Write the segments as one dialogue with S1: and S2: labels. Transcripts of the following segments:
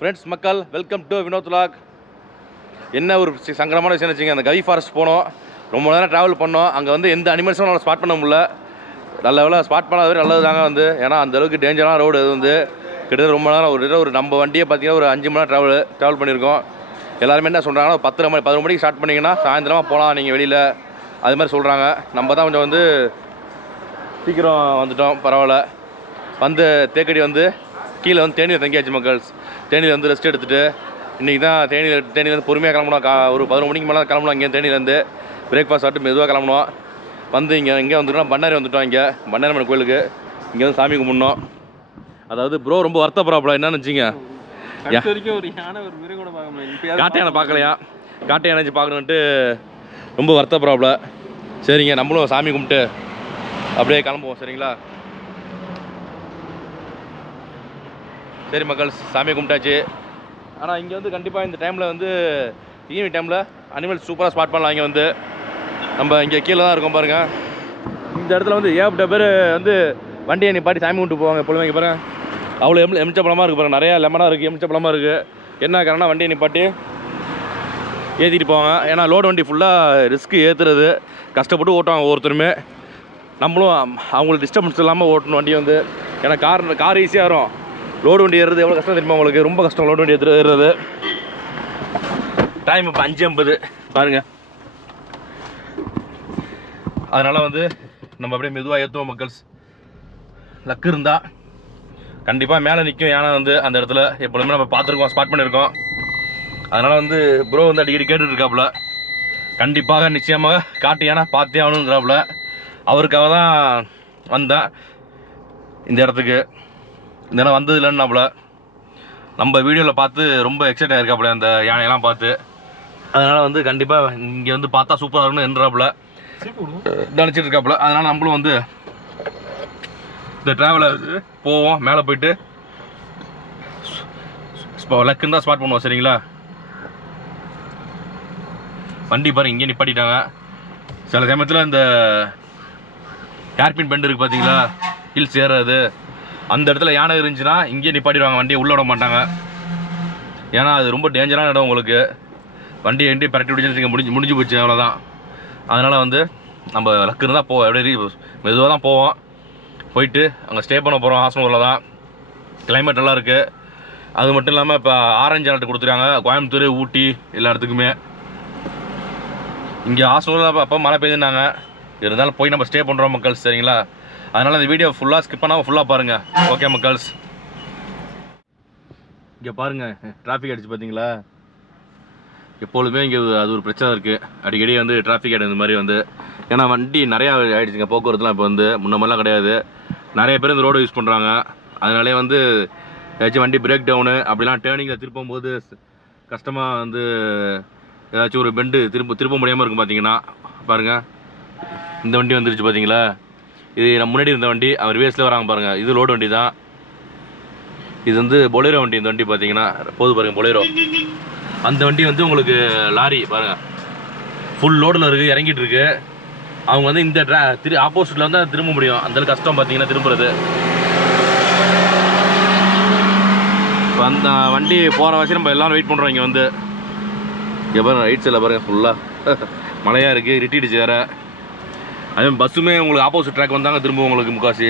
S1: Friends மக்கள் welcome to Vinod lock என்ன ஒரு சங்கடமான விஷயம் வச்சுங்க அந்த கவி ஃபாரஸ்ட் போனோம். ரொம்ப நேரம் ட்ராவல் பண்ணோம். அங்கே வந்து எந்த அனிமல்ஸும் நம்மளை ஸ்பாட் பண்ண முடியல. நல்ல வேலை ஸ்பாட் பண்ணாதவே நல்லது தாங்க வந்து. ஏன்னா அந்த அளவுக்கு டேஞ்சரான ரோடு அது வந்து. கிட்டத்தட்ட ரொம்ப நேரம் ஒரு ஒரு நம்ம வண்டியை பார்த்தீங்கன்னா ஒரு அஞ்சு மணி நேரம் ட்ராவல் ட்ராவல் பண்ணியிருக்கோம். எல்லாருமே என்ன சொல்கிறாங்கன்னா ஒரு பத்தரை மணி பதினொரு மணிக்கு ஸ்டார்ட் பண்ணிங்கன்னா சாயந்தரமாக போகலாம் நீங்கள் வெளியில். அது மாதிரி சொல்கிறாங்க நம்ம தான் கொஞ்சம் வந்து சீக்கிரம் வந்துட்டோம். பரவாயில்ல. வந்து தேக்கடி வந்து கீழே வந்து தேனியில் தங்கியாச்சு மக்கள்ஸ் தேனியில் வந்து ரெஸ்ட் எடுத்துகிட்டு இன்றைக்கி தான் தேனியில் தேனியில் வந்து பொறுமையாக கிளம்பணும் கா ஒரு பதினொரு மணிக்கு மேலே கிளம்பணும் இங்கே தேனியிலேருந்து பிரேக்ஃபாஸ்ட் சாப்பிட்டு மெதுவாக கிளம்பணும் வந்து இங்கே இங்கே வந்துட்டோம் பண்ணாரி வந்துட்டோம் இங்கே. பண்ணாரிமன் கோயிலுக்கு. இங்கே வந்து சாமி கும்பிட்ணும். அதாவது ப்ரோ ரொம்ப வருத்தப்படுறாப்புல என்னன்னு வச்சிங்க காட்டை யானை பார்க்கலையா? காட்டை யானை பார்க்கணுன்ட்டு ரொம்ப வருத்தப்படுறாப்புல சரிங்க நம்மளும் சாமி கும்பிட்டு அப்படியே கிளம்புவோம் சரிங்களா? சரி மக்கள் சாமி கும்பிட்டாச்சு. ஆனால் இங்கே வந்து கண்டிப்பாக இந்த டைமில் வந்து ஈவினிங் டைமில் அனிமல் சூப்பராக ஸ்பாட் பண்ணலாம் இங்கே வந்து. நம்ம இங்கே கீழே தான் இருக்கோம் பாருங்கள் இந்த இடத்துல வந்து ஏகப்பட்ட பேர் வந்து வண்டியை நிப்பாட்டி சாமி கும்பிட்டு போவாங்க எப்பொழுதுமே இங்கே பாருங்க. அவ்வளோ எம் எமிச்சப்பழமாக இருக்குது பாருங்க. நிறையா லெமனாக இருக்குது எமிச்சப்பழமாக இருக்குது என்ன காரணம் வண்டியை நிப்பாட்டி ஏற்றிட்டு போவாங்க. ஏன்னா லோடு வண்டி ஃபுல்லாக ரிஸ்க்கு ஏற்றுறது கஷ்டப்பட்டு ஓட்டுவாங்க ஒவ்வொருத்தருமே. நம்மளும் அவங்களுக்கு டிஸ்டர்பன்ஸ் இல்லாமல் ஓட்டணும் வண்டி வந்து. ஏன்னா கார் கார் ஈஸியாக வரும். லோடு வண்டி ஏறுறது எவ்வளோ கஷ்டம் தெரியுமா உங்களுக்கு? ரொம்ப கஷ்டம் லோடு வண்டி ஏற்று ஏறுறது. டைம் இப்போ அஞ்சு ஐம்பது. பாருங்கள் அதனால் வந்து நம்ம அப்படியே மெதுவாக ஏற்றுவோம் மக்கள்ஸ். லக்கு இருந்தால் கண்டிப்பாக மேலே நிற்கும் யானை வந்து அந்த இடத்துல எப்பொழுதுமே நம்ம பார்த்துருக்கோம் ஸ்பாட் பண்ணியிருக்கோம் அதனால் வந்து ப்ரோ வந்து அடிக்கடி கேட்டுட்ருக்காப்புல. கண்டிப்பாக நிச்சயமாக காட்டு யானை பார்த்தே ஆகணுங்கிறாப்புல அவருக்காக தான் வந்தேன். இந்த இடத்துக்கு. இந்த இடம் வந்தது இல்லைன்னாப்புல நம்ம வீடியோவில் பார்த்து ரொம்ப எக்ஸைட் ஆகிருக்காப்புல அந்த யானையெல்லாம் பார்த்து. அதனால் வந்து கண்டிப்பாக இங்கே வந்து பார்த்தா சூப்பராக இருக்கும்னு என்றாப்புல நினச்சிட்டு இருக்காப்புல. அதனால் நம்மளும் வந்து இந்த ட்ராவலர் போவோம் மேலே போயிட்டு. லக்குன்னு தான் ஸ்பாட் பண்ணுவோம் சரிங்களா? வண்டி பாருங்க இங்கே நிப்பாட்டிட்டாங்க. சில சமயத்தில் இந்த ஹேர்பின் பெண்ட் இருக்குது பார்த்தீங்களா ஹில்ஸ் ஏறாது அந்த இடத்துல யானை இருந்துச்சுன்னா இங்கேயே நிப்பாட்டிடுவாங்க. வண்டியை உள்ளே விட மாட்டாங்க. ஏன்னா அது ரொம்ப டேஞ்சரான இடம் உங்களுக்கு. வண்டி வண்டி பரட்டி விடுச்சுன்னு முடிஞ்சு முடிஞ்சு போச்சு அவ்வளோதான் அதனால் வந்து நம்ம லக்கு இருந்தால் போவோம். அப்படியே மெதுவாக தான் போவோம். போயிட்டு அங்கே ஸ்டே பண்ண போகிறோம் ஹாஸ்டலில் தான். கிளைமேட் நல்லா இருக்குது அது மட்டும் இல்லாமல் இப்போ ஆரஞ்சு அலர்ட் கொடுத்துருக்காங்க கோயம்புத்தூர் ஊட்டி எல்லா இடத்துக்குமே. இங்கே ஹாஸ்டலில் அப்போ மழை பெய்துனாங்க இருந்தாலும் போய் நம்ம ஸ்டே பண்ணுறோம் மக்கள். சரிங்களா? அதனால் இந்த வீடியோ ஃபுல்லாக ஸ்கிப் பண்ணாமல் ஃபுல்லாக பாருங்கள் ஓகே மக்கள்ஸ். இங்கே பாருங்கள் டிராஃபிக் அடிச்சு பார்த்தீங்களா எப்பொழுதுமே இங்கே அது ஒரு பிரச்சனை இருக்குது அடிக்கடி வந்து டிராஃபிக் ஆகிடும் இந்த மாதிரி வந்து ஏன்னா வண்டி நிறையா ஆகிடுச்சுங்க போக்குவரத்துலாம் இப்போ வந்து முன்ன மாதிரிலாம் கிடையாது. நிறைய பேர் இந்த ரோடு யூஸ் பண்ணுறாங்க அதனாலே வந்து ஏதாச்சும் வண்டி பிரேக் டவுனு அப்படிலாம் டேர்னிங்கில் திருப்பும் போது கஷ்டமாக வந்து ஏதாச்சும் ஒரு பெண்டு திரும்ப திருப்ப முடியாமல் இருக்கும் பார்த்தீங்கன்னா பாருங்கள் இந்த வண்டி வந்துருச்சு பார்த்தீங்களா இது நம்ம முன்னாடி இருந்த வண்டி அவர் வேஸில் வராங்க பாருங்கள் இது லோடு வண்டி தான். இது வந்து பொலேரோ வண்டி இந்த வண்டி பார்த்தீங்கன்னா போது பாருங்கள் பொலேரோ அந்த வண்டி வந்து உங்களுக்கு லாரி பாருங்க. ஃபுல் லோடில் இருக்குது இறங்கிட்டு இருக்கு. அவங்க வந்து இந்த ட்ரா திரு ஆப்போசிட்டில் வந்து திரும்ப முடியும். அந்த கஷ்டம் பார்த்தீங்கன்னா திரும்புறது. இப்போ அந்த வண்டி போகிற வச்சு நம்ம எல்லாரும் வெயிட் பண்ணுறோம் இங்கே வந்து. இங்கே ரைட் சைடில் பாருங்க ஃபுல்லாக மழையாக இருக்குது இருட்டிடுச்சு வேறு. அதே பஸ்ஸுமே உங்களுக்கு ஆப்போசிட் ட்ராக் வந்தாங்க திரும்ப உங்களுக்கு முக்காசி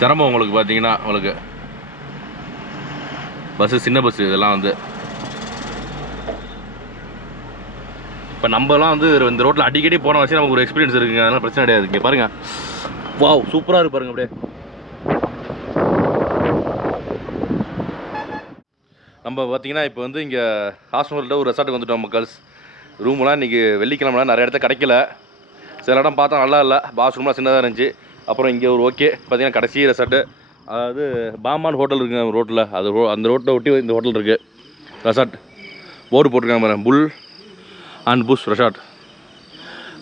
S1: சிரமம் உங்களுக்கு பார்த்தீங்கன்னா உங்களுக்கு. பஸ்ஸு சின்ன பஸ்ஸு இதெல்லாம் வந்து. இப்போ நம்மலாம் வந்து இந்த ரோட்டில் அடிக்கடி போன வச்சு நமக்கு ஒரு எக்ஸ்பீரியன்ஸ் இருக்குங்க. அதெல்லாம் பிரச்சனை கிடையாது. இங்கே பாருங்கள் வாவ் சூப்பராக இருக்கு பாருங்க அப்படியே. நம்ம பார்த்தீங்கன்னா இப்போ வந்து இங்கே ஹாஸ்டலில் ஒரு ரெசார்ட்டுக்கு வந்துட்டோம் மக்கள்ஸ் ரூம்லாம் இன்றைக்கி வெள்ளிக்கிழமெலாம் நிறைய இடத்த கிடைக்கல. சில இடம் பார்த்தா நல்லா இல்லை. பாத்ரூம்லாம் சின்னதாக இருந்துச்சு. அப்புறம் இங்கே ஒரு ஓகே பார்த்தீங்கன்னா கடைசி ரெசார்ட்டு அதாவது பாமான் ஹோட்டல் இருக்குங்க ரோட்டில் அது ரோ அந்த ரோட்டை ஒட்டி இந்த ஹோட்டல் இருக்குது ரெசார்ட் போர்டு போட்டிருக்காங்க பாருங்க. Bull and bush resort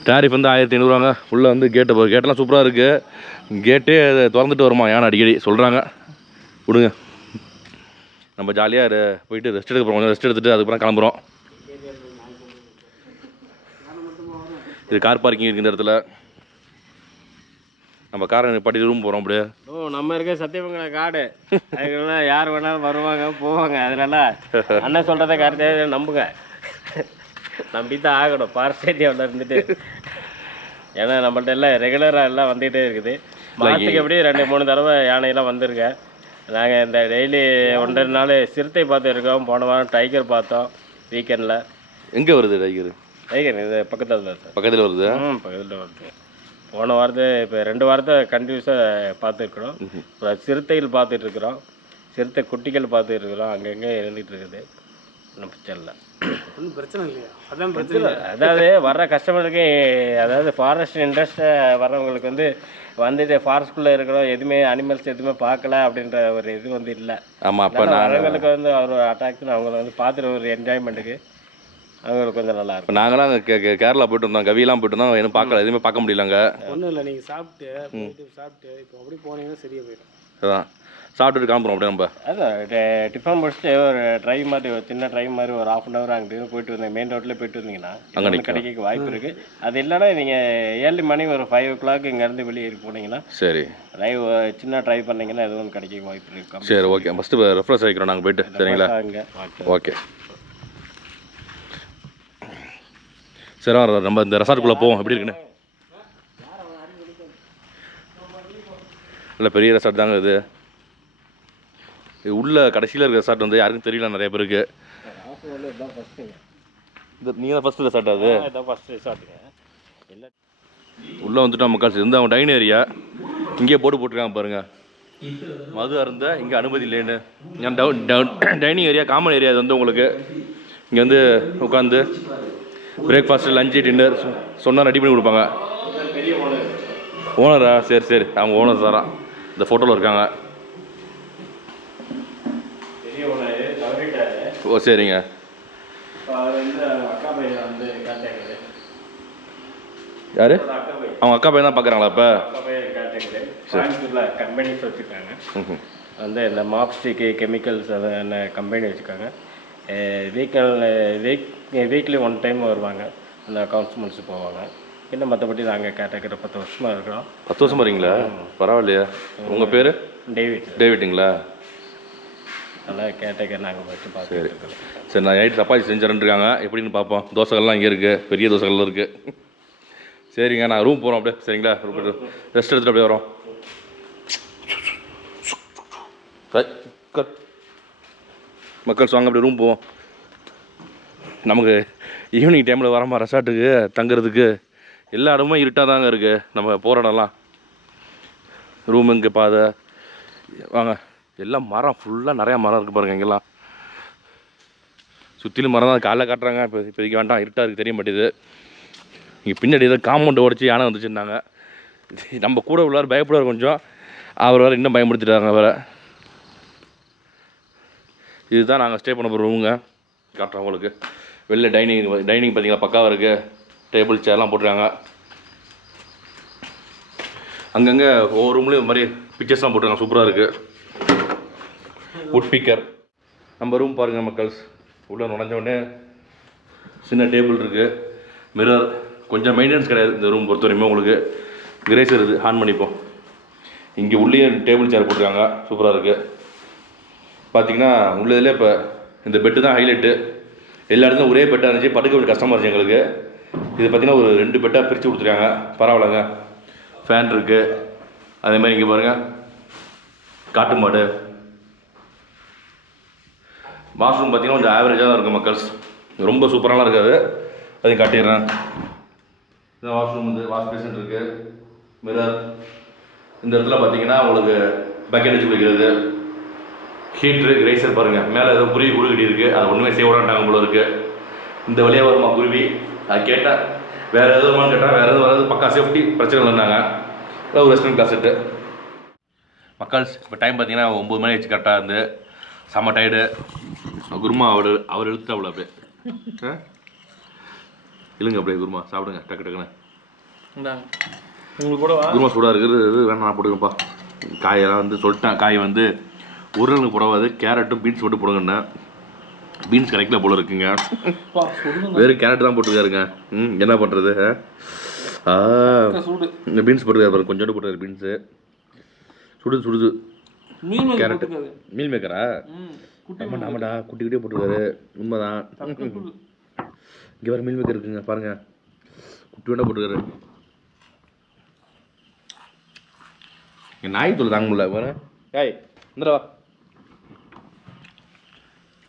S1: tariff வந்து ஆயிரத்தி ஐநூறுவாங்க. உள்ளே வந்து கேட்டு போ கேட்டெல்லாம் சூப்பராக இருக்குது கேட்டே திறந்துட்டு வருமா? யானை அடிக்கடி? சொல்கிறாங்க விடுங்க. நம்ம ஜாலியாக போயிட்டு ரெஸ்ட் எடுக்க போகிறோம் கொஞ்சம் ரெஸ்ட் எடுத்துகிட்டு அதுக்கப்புறம் கிளம்புறோம். இது கார் பார்க்கிங் இருக்குது இந்த இடத்துல. நம்ம காரை நிப்பாட்டி ரூம் போகிறோம் அப்படியே.
S2: ஓ நம்ம இருக்க சத்தியமங்கலம் காடு. அதுக்கெல்லாம் யார் வேணாலும் வருவாங்க போவாங்க. அதனால அண்ணன் சொல்கிறத கருத்தை நம்புங்க. நம்பி தான் ஆகணும் ஃபாரஸ்ட் ஏரியாவில் இருந்துட்டு. ஏன்னா நம்மள்ட்ட எல்லாம் ரெகுலராக எல்லாம் வந்துகிட்டே இருக்குது. மாதத்துக்கு எப்படி ரெண்டு மூணு தடவை யானையெல்லாம் வந்திருக்கேன் நாங்கள் இந்த டெய்லி ஒன்றரை நாள் சிறுத்தை பார்த்துருக்கோம் போன வாரம் டைகர் பார்த்தோம் வீக்கெண்டில்
S1: எங்கே வருது டைகர்
S2: டைகர் இது பக்கத்தில் தான் சார்.
S1: பக்கத்தில் வருது?
S2: ம் பக்கத்தில் வருது. போன வாரத்தை இப்போ ரெண்டு வாரத்தை கண்டினியூஸாக பார்த்துருக்குறோம். அப்புறம் சிறுத்தைகள் பார்த்துட்டு இருக்கிறோம் சிறுத்தை குட்டிகள் பார்த்துட்டு இருக்கிறோம் அங்கங்கே இருந்துட்டு இருக்குது ஒன்றும் பிரச்சனை இல்லை.
S3: ஒன்றும் பிரச்சனை இல்லையா? அதான் பிரச்சனை
S2: அதாவது வர்ற கஸ்டமருக்கு அதாவது ஃபாரஸ்ட் இன்ட்ரெஸ்ட் வர்றவங்களுக்கு வந்து வந்துட்டு ஃபாரஸ்ட்குள்ளே இருக்கிறோம். எதுவுமே அனிமல்ஸ் எதுவுமே பார்க்கல அப்படின்ற ஒரு இது வந்து இல்லை.
S1: ஆமாம் அப்போ நான்
S2: வரவங்களுக்கு வந்து அவர் அட்ராக்ஷன் அவங்கள வந்து பார்த்துட்டு ஒரு என்ஜாய்மெண்ட்டுக்கு அவங்களுக்கு கொஞ்சம் நல்லா இருக்கும்.
S1: இப்போ நாங்களாம் அங்கே கே கேரளா போயிட்டு இருந்தோம் கவியெல்லாம் போயிட்டு இருந்தோம் எதுவும் பார்க்கல எதுவுமே பார்க்க முடியலங்க.
S3: ஒன்றும் இல்லை. நீங்கள் சாப்பிட்டு போயிட்டு சாப்பிட்டு இப்போ அப்படி போனீங்கன்னா சரியா போயிடும்.
S1: அதான். சாப்பிட்டுட்டு கிளம்புறோம் அப்படியே நம்ம.
S2: அதான் டிஃபன் முடிச்சுட்டு ஒரு ட்ரைவ் மாதிரி ஒரு சின்ன ட்ரைவ் மாதிரி ஒரு ஆஃப் அன் ஹவர் அங்கிட்டு போயிட்டு வந்தீங்க மெயின் ரோட்லேயே போயிட்டு வந்தீங்கன்னா
S1: அங்க
S2: அங்கே. கிடைக்க வாய்ப்பு இருக்குது அது இல்லைன்னா நீங்கள் ஏர்லி மணி ஒரு ஃபைவ் ஓ கிளாக் இங்கேருந்து வெளியே போனீங்கன்னா
S1: சரி.
S2: ட்ரைவ் சின்ன ட்ரைவ் பண்ணீங்கன்னா எதுவும் கிடைக்க வாய்ப்பு இருக்கு.
S1: சரி ஓகே ஃபஸ்ட்டு ரெஃப்ரெஷ் ஆகிக்கிறோம் நாங்கள் போயிட்டு. சரிங்களா?
S2: அங்கே
S1: ஓகே சரி நம்ம இந்த ரெசார்ட்டுக்குள்ளே போவோம். எப்படி இருக்குன்னு? இல்லை பெரிய ரெசார்ட் தாங்க இது. இது உள்ள கடைசியில் இருக்க ரெசார்ட் வந்து யாருக்கும் தெரியல நிறைய பேருக்கு. இந்த நீங்கள் தான் ஃபஸ்ட்டு ரெசார்ட் அது?
S2: ஃபஸ்ட் ரிசார்ட்டுங்க இல்லை
S1: உள்ளே வந்துட்டோம் மக்கள் இது அவங்க டைன் ஏரியா இங்கேயே போட்டு போட்டிருக்காங்க பாருங்க. மது அருந்த இங்கே அனுமதி இல்லைன்னு. டைனிங் ஏரியா காமன் ஏரியா இது வந்து உங்களுக்கு. இங்கே வந்து உட்காந்து பிரேக்ஃபாஸ்ட்டு லஞ்சு டின்னர் சொன்னால் ரெடி பண்ணி கொடுப்பாங்க.
S2: ஓனர்
S1: சரி சரி. அவங்க ஓனர் சாராம் இந்த ஃபோட்டோவில் இருக்காங்க. ஓ சரிங்க. யார்? அவங்க அக்கா பையன் தான் பார்க்குறாங்களா இப்போ?
S2: கம்பெனிஸ் வச்சுருக்காங்க வந்து இந்த மாப்ஸ்டிக்கு கெமிக்கல்ஸ் அந்த கம்பெனி வச்சுருக்காங்க. Weekend week weekly one time வருவாங்க. அந்த அக்கௌண்ட்ஸ் முடிச்சு போவாங்க. இன்னும் மற்றபடி நாங்கள் கேட்டகிற பத்து வருஷமாக இருக்கிறோம்.
S1: பத்து வருஷம் வரீங்களா பரவாயில்லையா. உங்கள் பேர்?
S2: டேவிட்.
S1: டேவிட்டுங்களா?
S2: நல்லா கேட்டகர் நாங்கள் வச்சு பார்த்துட்டு இருக்கோம்.
S1: சரி நான் நைட் சப்பாத்தி செஞ்சுறேன் இருக்காங்க எப்படின்னு பார்ப்போம். தோசைகள்லாம் இங்கே இருக்குது பெரிய தோசைகள் இருக்குது சரிங்க நான் ரூம் போகிறோம் அப்படியே. சரிங்களா? ரூம் ரெஸ்ட் எடுத்துட்டு அப்படியே வரோம். மக்கள் வாங்க அப்படியே ரூம் போவோம். நமக்கு ஈவினிங் டைமில் வரமா ரெசார்ட்டுக்கு தங்குறதுக்கு? எல்லா இடமும் இருட்டாக தாங்க இருக்குது நம்ம போகிற இடம்லாம் ரூம் இங்கே பாதை. வாங்க. எல்லாம் மரம் ஃபுல்லாக நிறையா மரம் இருக்குது பாருங்க இங்கெல்லாம். சுற்றிலும் மரம் தான். காலைல காட்டுறாங்க. இப்போ இப்போதைக்கு வேண்டாம். இருட்டாக இருக்குது தெரிய மாட்டேது இங்கே பின்னாடி ஏதோ காம்பவுண்டு உடச்சி யானை வந்துச்சுருந்தாங்க நம்ம கூட உள்ளார் பயப்படுவார் கொஞ்சம். அவர் வேறு இன்னும் பயமுடுத்திட்டாங்க வேறு. இதுதான் நாங்கள் ஸ்டே பண்ண போகிற ரூமுங்க காட்டுறோம் உங்களுக்கு. வெளில டைனிங் டைனிங் பார்த்தீங்களா? பக்காவாக இருக்குது டேபிள் சேர்லாம் போட்டிருக்காங்க. அங்கங்கே ஒவ்வொரு ரூம்லேயும் இது மாதிரி பிக்சர்ஸ்லாம் போட்டிருக்காங்க. சூப்பராக இருக்குது வுட் பிக்கர் நம்ம ரூம் பாருங்கள் மக்கள்ஸ் உள்ளே நுழைஞ்ச சின்ன டேபிள் இருக்குது மிரர் கொஞ்சம் மெயின்டெனன்ஸ் கிடையாது இந்த ரூம் பொறுத்த வரைக்கும் உங்களுக்கு. கிரேசர் இது ஆன் பண்ணிப்போம். இங்கே உள்ளே டேபிள் சேர் போட்டிருக்காங்க. சூப்பராக இருக்குது பார்த்தீங்கன்னா உள்ளதுலேயே இப்போ இந்த பெட்டு தான் ஹைலைட்டு எல்லா இடத்துலையும் ஒரே பெட்டாக இருந்துச்சு. படுக்க வேண்டிய கஷ்டமாக இருந்துச்சு எங்களுக்கு. இது பார்த்தீங்கன்னா ஒரு ரெண்டு பெட்டாக பிரித்து கொடுத்துருக்காங்க பரவாயில்லைங்க. ஃபேன் இருக்குது அதே மாதிரி இங்கே பாருங்கள் காட்டு மாடு. வாஷ்ரூம் பார்த்தீங்கன்னா கொஞ்சம் ஆவரேஜாக தான் இருக்கும் மக்கள்ஸ். ரொம்ப சூப்பராலாம் இருக்காது. அதையும் காட்டிடுறேன். இந்த வாஷ்ரூம் வந்து வாஷ் பேஷன் இருக்குது மிரர் இந்த இடத்துல பார்த்தீங்கன்னா உங்களுக்கு பக்கெட் வச்சு குளிக்கிறது. ஹீட்ரு கிரைசர் பாருங்கள் மேலே ஏதோ குருவி கூடு கட்டி இருக்குது அது ஒன்றுமே செய்ய விடாட்டாங்க போல இருக்குது இந்த வழியாக வருமா குருவி? அது கேட்டேன் வேறு எதுவும் கேட்டால் வேறு எதுவும் வராது. பக்கா சேஃப்டி பிரச்சனை இல்லைன்னாங்க ஒரு ரெஸ்டாரண்ட் கிளாஸ் செட்டு மக்கள்ஸ் இப்போ டைம் பார்த்தீங்கன்னா ஒம்பது மணி ஆச்சு கரெக்டாக இருந்து. செம்ம டயர்டு குருமா அவர் அவர் இழுத்து அவ்வளோ அப்படியே? இல்லைங்க அப்படியே குருமா. சாப்பிடுங்க. டக்கு டக்குன்னு.
S3: உங்களுக்கு கூட
S1: குருமா சூடாக இருக்குது. வேணாம் நான் போடுங்கப்பா காயெல்லாம் வந்து சொல்லிட்டேன். காய் வந்து உருளைக்கு போடாது கேரட்டும் பீன்ஸ் மட்டும் போடுங்கண்ணே. பீன்ஸ் கிடைக்கல போல இருக்குங்க. வெறும் கேரட் தான் போட்டுருக்காருங்க. ம் என்ன பண்ணுறது இந்த பீன்ஸ் போட்டுருக்காரு கொஞ்சோண்டு போட்டுருக்காரு பீன்ஸு சுடுது சுடுது கேரட் மீல் மேக்கரா ஆமாம் ஆமாடா குட்டி குட்டியே போட்டுருக்காரு. உண்மைதான். இங்கே வேறு மீல் மேக்கர் இருக்குங்க பாருங்க. குட்டி வேண்டாம் போட்டுருக்காரு. என் நாய் தூள் தாங்க முடியல பாரு ஏய் இந்தடா வா.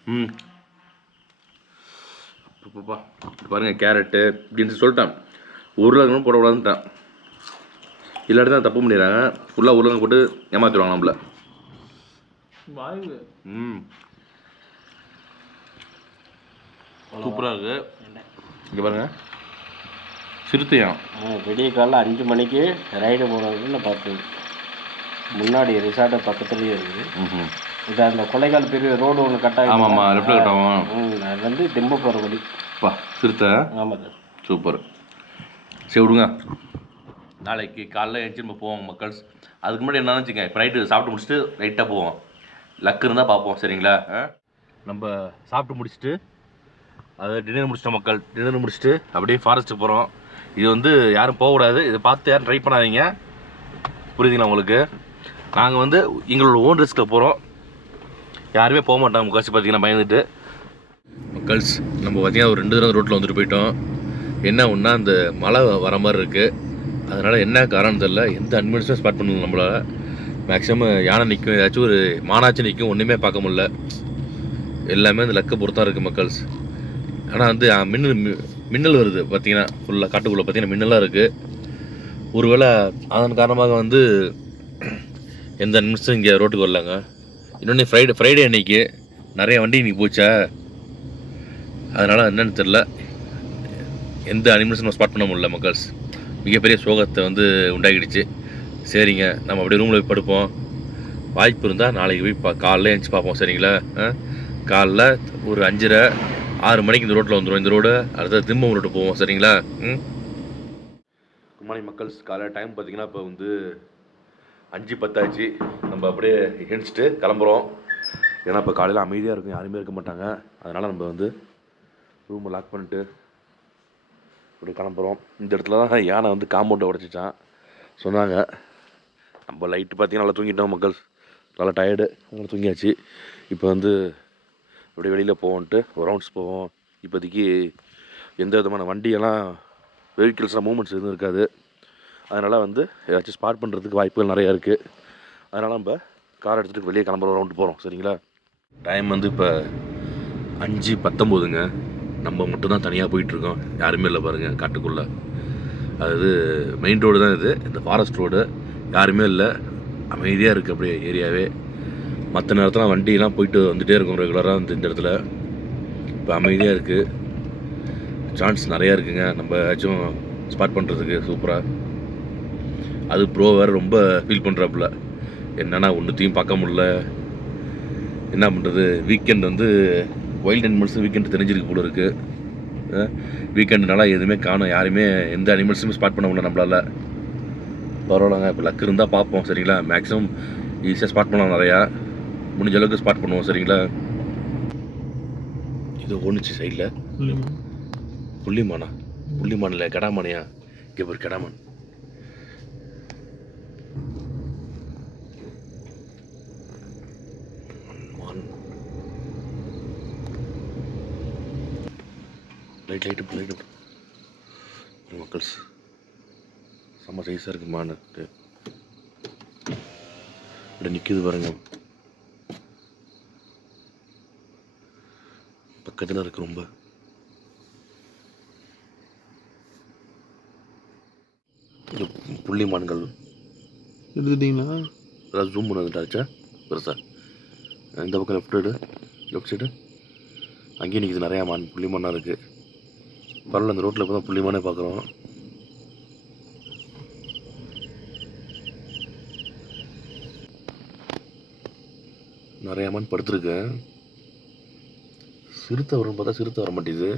S1: ம். அப்பப்பா. பாருங்க கேரட்டு பீன்ஸ் சொல்லிட்டேன். உருளைக்கிழங்கு போடக்கூடாதுன்ட்டேன். இல்லாட்டி தான் தப்பு பண்ணிடுறாங்க. ஃபுல்லாக உருளைக்கிழங்கு போட்டு ஏமாத்திடுவாங்க நம்மள. ம். சூப்பராக இருக்கு. இங்கே பாருங்க. சிறுத்தையாம்.
S2: விடிய காலைல அஞ்சு மணிக்கு ரைடு நான் பார்த்தேன். முன்னாடி ரிசார்ட்டு பக்கத்துலேயே இருக்குது.
S1: ம்
S2: இது அந்த கொலைகால் பெரிய ரோடு ஒன்று கட்டாயம்
S1: ஆமாம் ஆமாம் லெஃப்டில் கட்டாவும்
S2: அது வந்து திம்பு போகிற வழி.
S1: பா சிறுத்தை?
S2: ஆமாம் சார்.
S1: சூப்பர். சரி விடுங்க. நாளைக்கு காலைல எழுந்துச்சு நம்ம போவோம் மக்கள்ஸ். அதுக்கு முன்னாடி என்ன வச்சுங்க இப்போ நைட்டு சாப்பிட்டு முடிச்சுட்டு ரைட்டாக போவோம். லக்கு இருந்தால் பார்ப்போம் சரிங்களா? ஆ? நம்ம சாப்பிட்டு முடிச்சுட்டு அது டின்னர் முடிச்சிட்டோம் மக்கள். டின்னர் முடிச்சுட்டு அப்படியே ஃபாரஸ்ட்டுக்கு போகிறோம் இது வந்து யாரும் போகக்கூடாது. இதை பார்த்து யாரும் ட்ரை பண்ணாதீங்க. புரியுதுங்களா உங்களுக்கு? நாங்கள் வந்து எங்களோட ஓன் ரிஸ்கில் போகிறோம் யாருமே போக மாட்டாங்க. முக்காசி பார்த்தீங்கன்னா பயந்துட்டு. மக்கள்ஸ் நம்ம பார்த்தீங்கன்னா ஒரு ரெண்டு தடவை ரோட்டில் வந்துட்டு போயிட்டோம். என்ன ஒன்றா அந்த மழை வர மாதிரி இருக்குது அதனால் என்ன காரணம் தெரில எந்த அட்மினிஸ்ட்ரேஷன் ஸ்பாட் பண்ணல நம்மளால். மேக்ஸிமம் யானை நிற்கும் ஏதாச்சும் ஒரு மானாச்சு நிற்கும் ஒன்றுமே பார்க்க முடில எல்லாமே அந்த லக்கை பொறுத்தா இருக்குது மக்கள்ஸ். ஆனால் வந்து மின்னல் மின்னல் வருது பார்த்திங்கன்னா ஃபுல்லாக காட்டுக்குள்ளே பார்த்திங்கன்னா மின்னலாக இருக்குது ஒருவேளை அதன் காரணமாக வந்து எந்த நிமிஷம் இங்கே ரோட்டுக்கு வரலாங்க? இன்னொன்று ஃப்ரைடே ஃப்ரைடே அன்னைக்கு நிறைய வண்டி இன்றைக்கி போச்சா? அதனால் என்னன்னு தெரில எந்த அனிமல்ஸும் ஸ்பாட் பண்ண முடியல மக்கள்ஸ். மிகப்பெரிய சோகத்தை வந்து உண்டாகிடுச்சு சரிங்க நம்ம அப்படியே ரூமில் போய் படுப்போம். வாய்ப்பு இருந்தால் நாளைக்கு போய் பா காலைல எழுந்துச்சு பார்ப்போம் சரிங்களா? ஆ? காலைல ஒரு அஞ்சரை ஆறு மணிக்கு இந்த ரோட்டில் வந்துடும் இந்த ரோடு அடுத்தது திம்பம் ரோட்டு போவோம் சரிங்களா? ம்? குட் மார்னிங் மக்கள்ஸ். காலையில் டைம் பார்த்தீங்கன்னா இப்போ வந்து அஞ்சு பத்தாச்சு. நம்ம அப்படியே எழுந்துச்சிட்டு கிளம்புறோம். ஏன்னா இப்போ காலையில் அமைதியாக இருக்கும். யாருமே இருக்க மாட்டாங்க. அதனால் நம்ம வந்து ரூமை லாக் பண்ணிட்டு இப்படி கிளம்புறோம். இந்த இடத்துல தான் யானை வந்து காம்பவுண்டை உடச்சிச்சான். சொன்னாங்க நம்ம லைட்டு பார்த்தீங்கன்னா நல்லா தூங்கிட்டோம் மக்கள். நல்லா டயர்டு நல்லா தூங்கியாச்சு. இப்போ வந்து அப்படியே வெளியில் போவோன்ட்டு ரவுண்ட்ஸ் போவோம். இப்போதைக்கு எந்த விதமான வண்டியெல்லாம் வெஹிக்கிள்ஸ்லாம் மூமெண்ட்ஸ் எதுவும் இருக்காது. அதனால் வந்து ஏதாச்சும் ஸ்பாட் பண்ணுறதுக்கு வாய்ப்புகள் நிறையா இருக்குது அதனால் நம்ம கார் எடுத்துகிட்டு வெளியே கிளம்புற ரவுண்டு போகிறோம் சரிங்களா? டைம் வந்து இப்போ அஞ்சு பத்தொம்போதுங்க நம்ம மட்டும் தான் தனியாக போயிட்டுருக்கோம் யாருமே இல்லை பாருங்கள் காட்டுக்குள்ளே. அதாவது மெயின் ரோடு தான் இது. இந்த ஃபாரஸ்ட் ரோடு யாருமே இல்லை. அமைதியாக இருக்குது அப்படியே ஏரியாவே. மற்ற நேரத்தில் வண்டிலாம் போயிட்டு வந்துகிட்டே இருக்கும் ரெகுலராக வந்து இந்த இடத்துல. இப்போ அமைதியாக இருக்குது சான்ஸ் நிறையா இருக்குங்க. நம்ம ஏதாச்சும் ஸ்பாட் பண்ணுறதுக்கு சூப்பராக அது ப்ரோ வேறு ரொம்ப ஃபீல் பண்ணுறாப்புல என்னன்னா ஒன்றுத்தையும் பார்க்க முடியல. என்ன பண்ணுறது வீக்கெண்ட் வந்து வைல்ட் அனிமல்ஸ் வீக்கெண்ட் தெரிஞ்சிருக்கு போல இருக்குது வீக்கெண்டுனால எதுவுமே காணும். யாருமே எந்த அனிமல்ஸுமே ஸ்பாட் பண்ண முடியல நம்மளால. பரவாயில்லங்க. இப்போ லக் இருந்தால் பார்ப்போம். சரிங்களா? மேக்ஸிமம் ஈஸியாக ஸ்பாட் பண்ணலாம் நிறையா. முடிஞ்ச அளவுக்கு ஸ்பாட் பண்ணுவோம். சரிங்களா? இது ஒன்றுச்சு சைடில் புள்ளிமானா புள்ளிமான்? இல்லை கடாமானியா இங்கே ஒரு கடாமான் மான் லைட் லைட்டு லைட்டு மக்கள்ஸ் செம்ம சைஸாக இருக்கு மான் இப்படி நிற்கிது பாருங்க பக்கத்தில் இருக்கு ரொம்ப இது புள்ளி மான்கள்
S3: எடுத்துட்டீங்களா?
S1: அதாவது ஜூம் பண்ணதுட்டாச்சா பெருசா இந்த பக்கம் லெஃப்ட் சைடு லெஃப்ட் சைடு அங்கேயும் நிற்கிது நிறையா மான் புள்ளி மானாக இருக்குது பரவாயில்ல இந்த ரோட்டில் இப்போ தான் புள்ளிமான பார்க்குறோம் நிறைய அமௌண்ட் படுத்துருக்கேன் சிறுத்தை வரும் பார்த்தா சிறுத்தை வர மாட்டேங்குது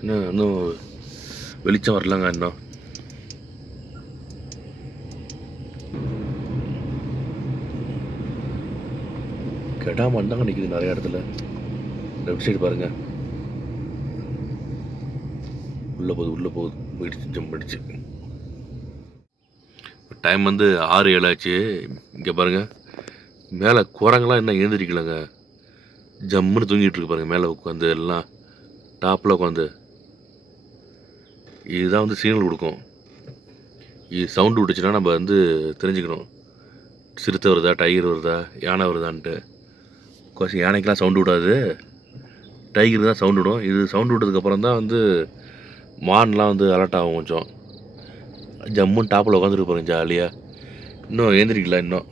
S1: இன்னும் இன்னும் வெளிச்சம் வரலங்க இன்னும். கெடாமல் தாங்க நிற்கிது நிறைய இடத்துல. லெஃப்ட் சைடு பாருங்க. உள்ளே போகுது உள்ளே போகுது. போயிடுச்சு ஜம்ப் அடிச்சு. டைம் வந்து ஆறு ஏழு ஆச்சு. இங்கே பாருங்கள் மேலே குரங்கெல்லாம் என்ன எழுந்திரிக்கலங்க. ஜம்முன்னு தூங்கிட்டு இருக்கு மேலே உட்காந்து எல்லாம் டாப்பில் உட்காந்து. இதுதான் வந்து சிக்னல் கொடுக்கும். இது சவுண்டு விட்டுச்சுன்னா நம்ம வந்து தெரிஞ்சுக்கணும். சிறுத்தை வருதா டைகர் வருதா யானை வருதான்ட்டு. கோசி யானைக்கெலாம் சவுண்டு விடாது. டைகர் தான் சவுண்டு விடும். இது சவுண்டு விட்டதுக்கப்புறம் தான் வந்து மான்லாம் வந்து அலர்ட் ஆகும் கொஞ்சம். ஜம்முன்னு டாப்பில் உட்காந்துருக்கு போகிறோம் ஜாலியாக இன்னும் ஏந்திரிக்கல இன்னும்.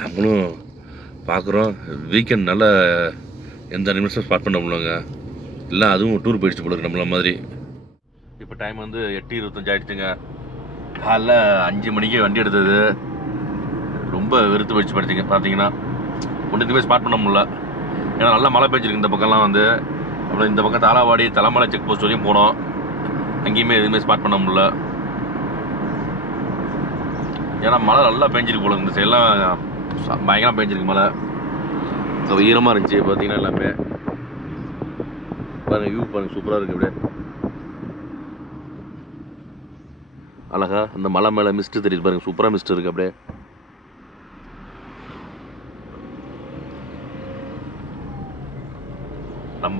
S1: நம்மளும் பார்க்குறோம். வீக்கெண்ட் நல்ல எந்த நிமிஷம் ஸ்பாட் பண்ண முடியலங்க. இல்லை அதுவும் டூர் போயிடுச்சு போல நம்மள மாதிரி. இப்போ டைம் வந்து எட்டு இருபத்தஞ்சு ஆகிடுச்சுங்க காலைல அஞ்சு மணிக்கு வண்டி எடுத்தது. ரொம்ப வெறுத்து போயிடுச்சு படிச்சிங்க பார்த்தீங்கன்னா. ஒன்றுக்குமே ஸ்பாட் பண்ண முடியல. ஏன்னா நல்லா மழை பெஞ்சிருக்கு இந்த பக்கம்லாம் வந்து. அப்புறம் இந்த பக்கம் தாராவாடி தலைமலை செக் போஸ்ட் வரையும் போனோம். அங்கேயுமே எதுவுமே ஸ்பாட் பண்ண முடியல. ஏன்னா மழை நல்லா பெஞ்சிருக்கு போல இந்த சைட்லாம் பயங்கரம் பெஞ்சிருக்கு மழை. ஸோ ஈரமாக இருந்துச்சு பார்த்தீங்கன்னா எல்லாமே. பாருங்கள் வியூ பாருங்கள் சூப்பராக இருக்குது அப்படியே. அழகாக அந்த மலை மேலே மிஸ்ட்டு தெரியுது பாருங்க சூப்பராக மிஸ்ட் இருக்குது அப்படியே.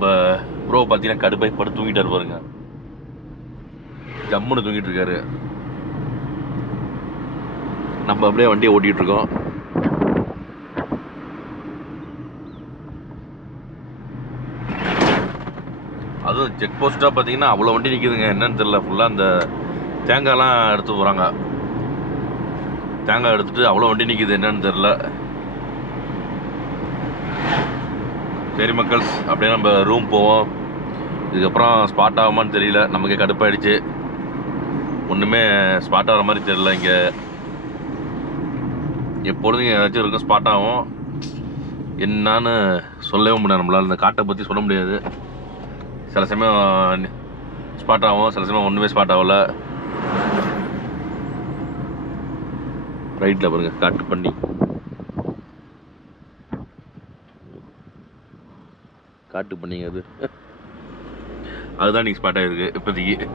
S1: நம்ம ப்ரோ பார்த்தீங்கன்னா கடுப்பாய் படுத்து தூங்கிட்டாரு பாருங்க. ஜம்முன்னு தூங்கிட்டு இருக்காரு நம்ம அப்படியே வண்டியை ஓட்டிகிட்டு இருக்கோம் அதுவும் செக் போஸ்ட்டாக பார்த்தீங்கன்னா அவ்வளோ வண்டி நிற்கிதுங்க என்னன்னு தெரில ஃபுல்லாக அந்த தேங்காய்லாம் எடுத்து போகிறாங்க தேங்காய் எடுத்துகிட்டு அவ்வளோ வண்டி நிற்கிது என்னன்னு தெரில சரி மக்கள்ஸ் அப்படியே நம்ம ரூம் போவோம். இதுக்கப்புறம் ஸ்பாட் ஆகுமான்னு தெரியல. நமக்கு கடுப்பாயிடுச்சு. ஒன்றுமே ஸ்பாட் ஆகிற மாதிரி தெரியல இங்கே. எப்பொழுதும் ஏதாச்சும் இருக்கும் ஸ்பாட் ஆகும். என்னான்னு சொல்லவே முடியாது நம்மளால். இந்த காட்டை பற்றி சொல்ல முடியாது. சில சமயம் ஸ்பாட் ஆகும் சில சமயம் ஒன்றுமே ஸ்பாட் ஆகல. ரைட்டில் பாருங்கள் காட்டு பண்ணி. காட்டு பண்ணிங்க அது. அதுதான் நீங்கள் ஸ்பாட் ஆகிருக்கு இப்போதைக்கு.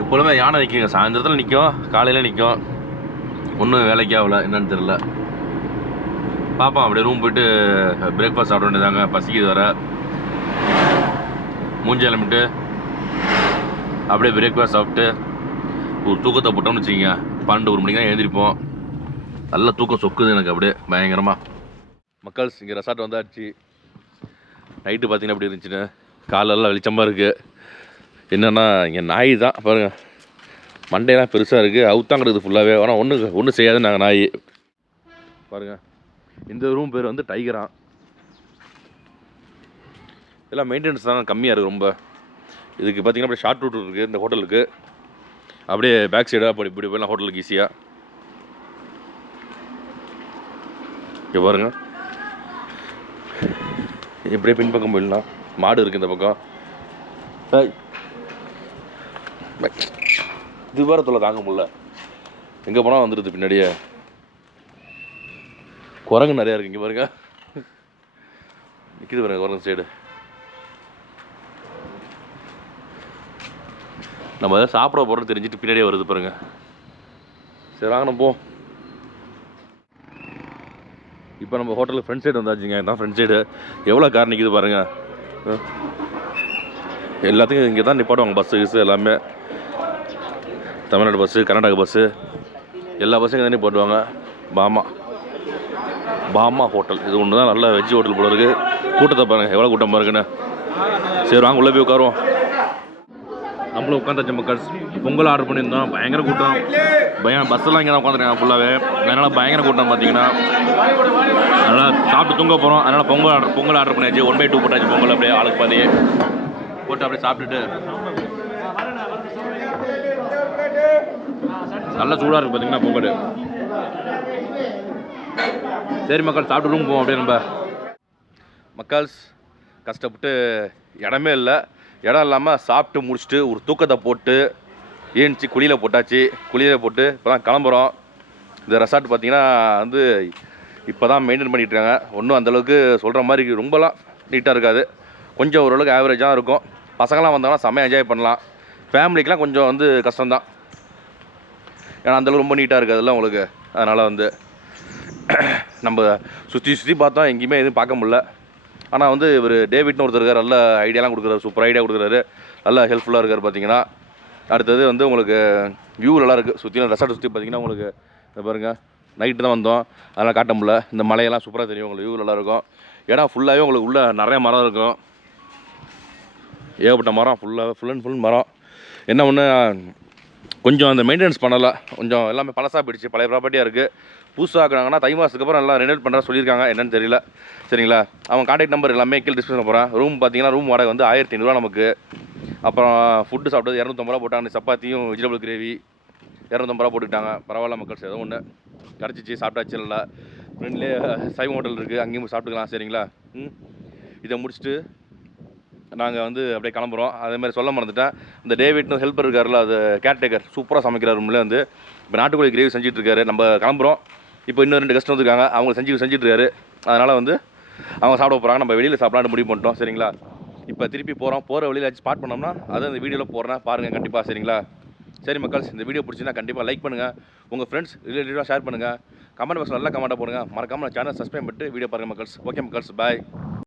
S1: எப்பொழுதுமே யானை நிற்குங்க சாயந்தரத்தில் நிற்கும் காலையில் நிற்கும் ஒன்றும் வேலைக்கு ஆகல என்னன்னு தெரில பார்ப்போம் அப்படியே ரூம் போயிட்டு பிரேக்ஃபாஸ்ட் சாப்பிட வேண்டியதாங்க பசிக்குது வர மூஞ்சி கிளம்பிட்டு அப்படியே பிரேக்ஃபாஸ்ட் சாப்பிட்டு ஒரு தூக்கத்தை போட்டோம்னு வச்சுக்கோங்க. பன்னெண்டு ஒரு மணிக்கு தான் எழுந்திரிப்போம். நல்ல தூக்கம் சொக்குது எனக்கு அப்படியே பயங்கரமாக மக்கள்ஸ் இங்கே ரெசார்ட் வந்தாச்சு. நைட்டு பார்த்தீங்கன்னா எப்படி இருந்துச்சுன்னு? காலெல்லாம் வெளிச்சமாக இருக்குது என்னென்னா இங்கே நாய் தான். பாருங்கள் மண்டையெல்லாம் பெருசாக இருக்குது அவுத்தான் கிடக்குது ஃபுல்லாகவே ஆனால் ஒன்று ஒன்றும் செய்யாது நாங்கள் நாய். பாருங்கள் இந்த ரூம் பேர் வந்து டைகரா எல்லாம் மெயின்டெனன்ஸ் தான். கம்மியாக இருக்குது ரொம்ப. இதுக்கு பார்த்தீங்கன்னா அப்படியே ஷார்ட் ரூட் இருக்குது இந்த ஹோட்டலுக்கு அப்படியே பேக் சைடாக அப்படி இப்படி போயிடலாம். ஹோட்டலுக்கு ஈஸியாக இங்கே பாருங்க. இப்படியே பின்பக்கம் போயிடலாம். மாடு இருக்குது இந்த பக்கம். இது வேற தொல்லை தாங்க முடியல. எங்கே போனால் வந்துடுது பின்னாடியே. குரங்கு நிறையா இருக்கு இங்கே பாருங்க. நிற்கிது பாருங்க குரங்கு சைடு நம்ம எதாவது சாப்பிட போகிறோம்னு தெரிஞ்சுட்டு பின்னாடியே வருது பாருங்க. சரி வாங்கினோம் போ. இப்போ நம்ம ஹோட்டலுக்கு ஃப்ரண்ட் சைடு வந்தாச்சுங்க. இதான் ஃப்ரண்ட் சைடு எவ்வளோ கார் நிற்கிது பாருங்க. எல்லாத்துக்கும் இங்கே தான் நிப்பாட்டுவாங்க. பஸ்ஸு கிஸ்ஸு எல்லாமே. தமிழ்நாடு பஸ்ஸு கர்நாடகா பஸ்ஸு எல்லா பஸ்ஸும் இங்கே தான் நிப்பாட்டுவாங்க. பாமா. பாமா ஹோட்டல் இது ஒன்று தான் நல்ல வெஜ் ஹோட்டல் போல இருக்குது கூட்டத்தை பாருங்கள் எவ்வளோ கூட்டமாக இருக்குன்னு சரி வாங்க உள்ளே போய் உட்காருவோம். நம்மளும் உட்காந்தாச்சு மக்கள் பொங்கல் ஆர்டர் பண்ணியிருந்தோம். பயங்கர கூட்டம். பயம் பஸ்ஸெல்லாம் இங்கே தான் உட்காந்துருக்காங்க ஃபுல்லாகவே அதனால் பயங்கர கூட்டம் பார்த்தீங்கன்னா அதனால் சாப்பிட்டு தூங்க போகிறோம் அதனால் பொங்கல் ஆர்டர் பொங்கல் ஆர்டர் பண்ணியாச்சு. ஒன் பை டூ போட்டாச்சு பொங்கல் அப்படியே ஆளுக்கு பாதி. போட்டு அப்படியே சாப்பிட்டுட்டு. நல்லா சூடாக இருக்குது பார்த்தீங்கன்னா பொங்கல். சரி மக்கள் சாப்பிட்டு ரூம் போவோம் அப்படியே நம்ம. மக்கள்ஸ் கஷ்டப்பட்டு இடமே இல்லை. இடம் இல்லாமல் சாப்பிட்டு முடிச்சுட்டு ஒரு தூக்கத்தை போட்டு ஏஞ்சி குழியில் போட்டாச்சு. குழியில் போட்டு இப்போ தான் கிளம்புறோம். இந்த ரெசார்ட் பார்த்தீங்கன்னா வந்து இப்போ தான் மெயின்டைன் பண்ணிகிட்ருக்காங்க இருக்காங்க ஒன்றும் அந்தளவுக்கு சொல்கிற மாதிரி ரொம்பலாம் நீட்டாக இருக்காது. கொஞ்சம் ஓரளவுக்கு ஆவரேஜாக இருக்கும். பசங்களாம் வந்தாங்கன்னா செம்மையாக என்ஜாய் பண்ணலாம். ஃபேமிலிக்கெலாம் கொஞ்சம் வந்து கஷ்டம்தான். ஏன்னா அந்தளவுக்கு ரொம்ப நீட்டாக இருக்காதுல்ல உங்களுக்கு. அதனால் வந்து நம்ம சுற்றி சுற்றி பார்த்தோம் எங்கேயுமே எதுவும் பார்க்க முடில ஆனால் வந்து இவர் டேவிட்னு ஒருத்தர் இருக்கார் நல்ல ஐடியாலாம் கொடுக்குறாரு சூப்பர் ஐடியா கொடுக்குறாரு. நல்லா ஹெல்ப்ஃபுல்லாக இருக்கார் பார்த்தீங்கன்னா அடுத்தது வந்து உங்களுக்கு வியூ நல்லா இருக்குது சுற்றிலும் ரெசார்ட் சுற்றி பார்த்தீங்கன்னா உங்களுக்கு இந்த நைட்டு தான் வந்தோம். அதெல்லாம் காட்ட முடியல. இந்த மலையெல்லாம் சூப்பராக தெரியும் உங்களுக்கு வியூ நல்லா இருக்கும். ஃபுல்லாகவே உங்களுக்கு உள்ளே நிறைய மரம் இருக்கும். ஏகப்பட்ட மரம் ஃபுல்லாக ஃபுல் அண்ட் ஃபுல் மரம். என்ன ஒன்று கொஞ்சம் அந்த மெயின்டெனன்ஸ் பண்ணலை. கொஞ்சம் எல்லாமே பழசாக போயிடுச்சு. பழைய ப்ராப்பர்ட்டியாக இருக்குது புதுசாக ஆக்குனாங்கன்னா தை மாதத்துக்கு அப்புறம் எல்லாம் ரெனோவேட் பண்ணுறா சொல்லியிருக்காங்க. என்னன்னு தெரியல. சரிங்களா? அவன் காண்டாக்ட் நம்பர் எல்லாமே கீழே டிஸ்கிரிப்ஷன் போகிறேன் ரூம் பார்த்தீங்கன்னா ரூம் வாடகை வந்து ஆயிரத்தி ஐநூறுரூவா நமக்கு. அப்புறம் ஃபுட்டு சாப்பிட்டது இரநூத்தம்பது ரூபா போட்டாங்க. சப்பாத்தியும் வெஜிடபிள் கிரேவி இரநூத்தம்பது ரூபா போட்டுக்கிட்டாங்க. பரவாயில்ல மக்கள் ஏதோ ஒன்று கிடச்சிச்சு சாப்பிட்டாச்சு நல்லா. ஃப்ரெண்ட்லேயே சைவம் ஹோட்டல் இருக்குது அங்கேயும் சாப்பிட்டுக்கலாம். சரிங்களா? ம். இதை முடிச்சுட்டு நாங்கள் வந்து அப்படியே கிளம்புறோம். அதே மாதிரி சொல்ல மறந்துட்டேன். இந்த டேவிட்னு ஹெல்ப்பர் இருக்கார்ல அது கேர்டேக்கர் சூப்பராக சமைக்கிறார் ரூமில் வந்து. இப்போ நாட்டுக்கோழி கிரேவி செஞ்சுட்டு இருக்காரு. நம்ம கிளம்புறோம். இப்போ இன்னும் ரெண்டு கஸ்டமர் இருக்காங்க அவங்க செஞ்சு செஞ்சுட்டு இருக்காரு அதனால் வந்து அவங்க சாப்பிட போகிறாங்க நம்ம வெளியில் சாப்பிடலான்னு முடிவு பண்ணிட்டோம். சரிங்களா? இப்போ திருப்பி போகிறோம் போகிற வழியில் ஸ்பாட் பண்ணோம்னா அதை அந்த வீடியோவில் போடுறேன். பாருங்கள் கண்டிப்பாக சரிங்களா? சரி மக்கள்ஸ் இந்த வீடியோ பிடிச்சிங்கன்னா கண்டிப்பாக லைக் பண்ணுங்கள் உங்கள் ஃப்ரெண்ட்ஸ் ரிலேட்டிவாக ஷேர் பண்ணுங்கள் கமெண்ட் பாக்ஸில் நல்லா கமெண்ட்டாக போடுங்க. மறக்காமல் சேனல் சப்ஸ்கிரைப் பண்ணிட்டு வீடியோ பாருங்கள் மக்கள்ஸ். ஓகே மக்கள்ஸ். பாய்